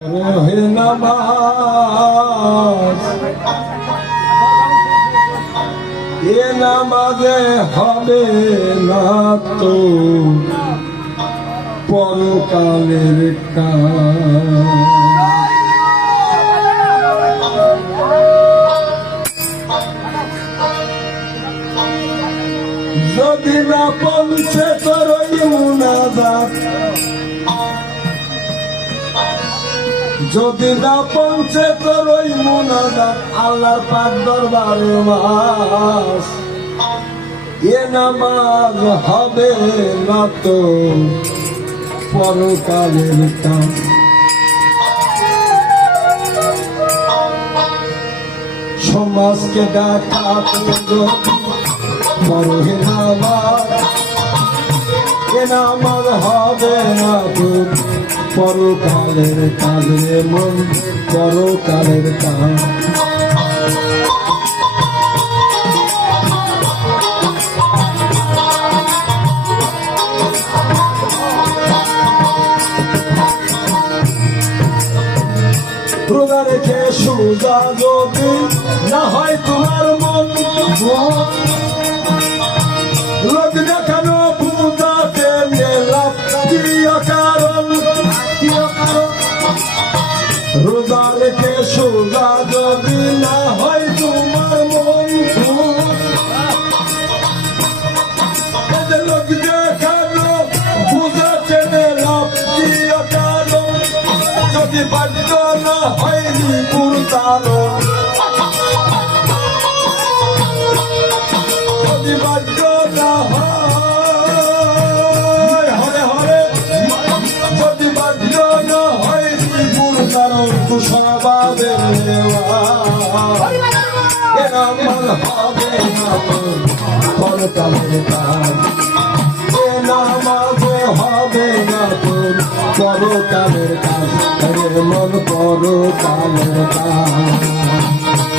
রহে নামাজ। এ নামাজে হবে না তো পরকালের যদি না যদি না পৌঁছে তোর ওই মুনাজাত, আল্লাহর পাক দরবারে মাস। এ নামাজ হবে না তো পরকালের কাজ। সমাজকে ডাকা বড় নামাজ। এ নামাজ হবে না তো পরকালের কাজ মন পরকালের কাজ। রোজা রেখে সোজা না হয় তোমার মন। লোক পুরতারণ যদি না হয়। হরে হরে। বাধ্য না হয়নি পুরতারণ কুসবাদের এনামল হবে না পরকালের কাজ এ হবে না তোর পরকালের কাল মন পরকালের কাজ।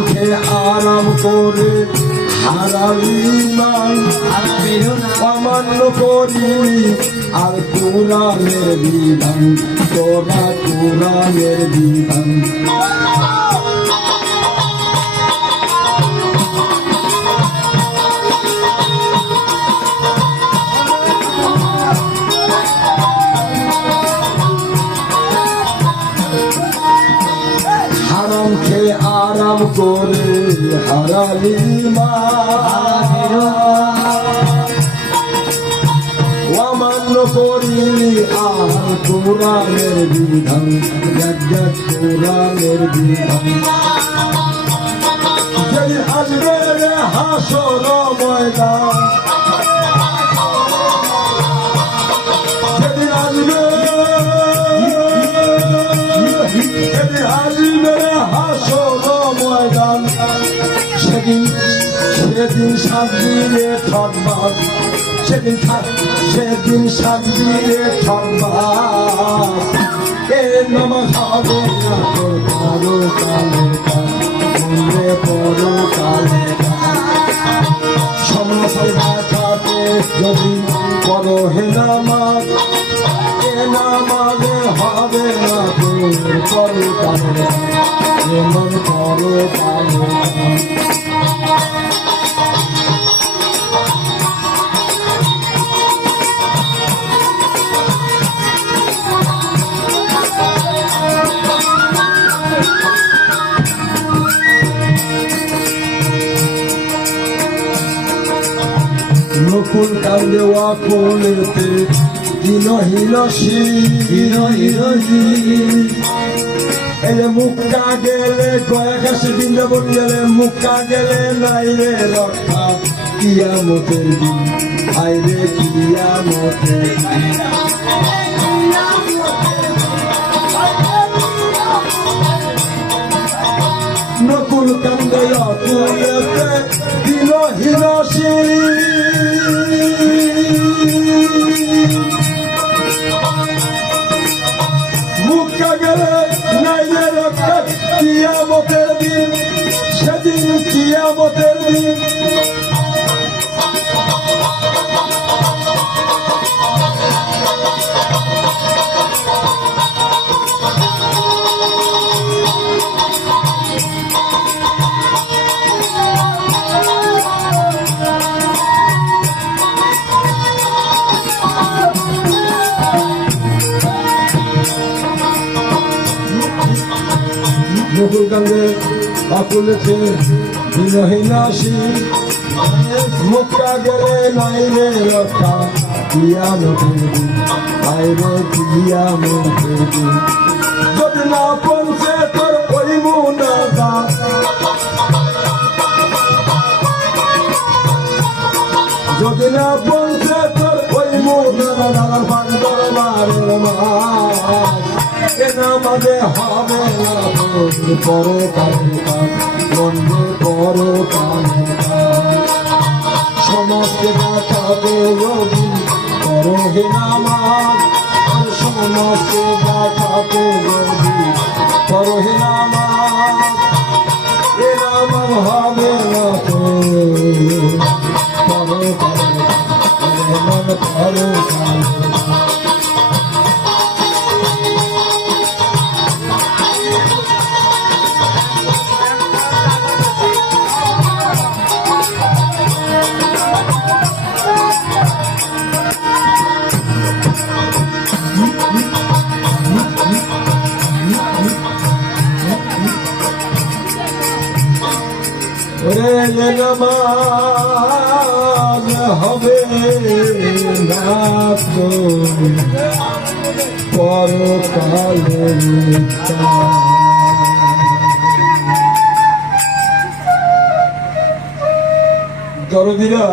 হারাম আরাম করে হারালি মান অমান্য করি। আর কোরআনের বিধান তোরা কোরআনের বিধান। আরাম করে হারালি মা। অমান্য করি আর কোরআনের বিধান জগৎ কোরআনের বিধান। যদি আসবে রে হাসর ময়দান যদি আসবে যদি আসবে সেদিন সাজিয়ে ঠকবাস সেদিন সেদিন সাজিয়ে ঠকবাস এ নমঃ হবে না কাজ মনে পরো কালের কাজ সমস্যায় দেখাতে যদি করো হে নামাজ, এ নামাজে হবে না পরো কালের এমন পরো কালের কাজ নকুল কান্দে ওয়াকুলেতে দিন হিরসি দিন হিরসি এলে মুক্তা গেলে কয়েক আসে বৃন্দাবন গেলে মুক্তা গেলে নাই রে রক্ষা। কিয়ামতের দিন হাই রে কিয়ামতের দিন। নকুল কান্দে কেয়ামতের দিন। মুকুল কান্দে আকুলেছে বিনহীন আসি মুখটা গেলে নাই রে রক্ষা দিয়া মুখের বাইরে দিয়া মুখের যদি না পৌঁছে এ নামাজে হবে পরে বন্ধু পরে সমস্ত দেখাবে রবি করহে নামাজ আর নামাজ হবে না তো পরকালে দরদিরা।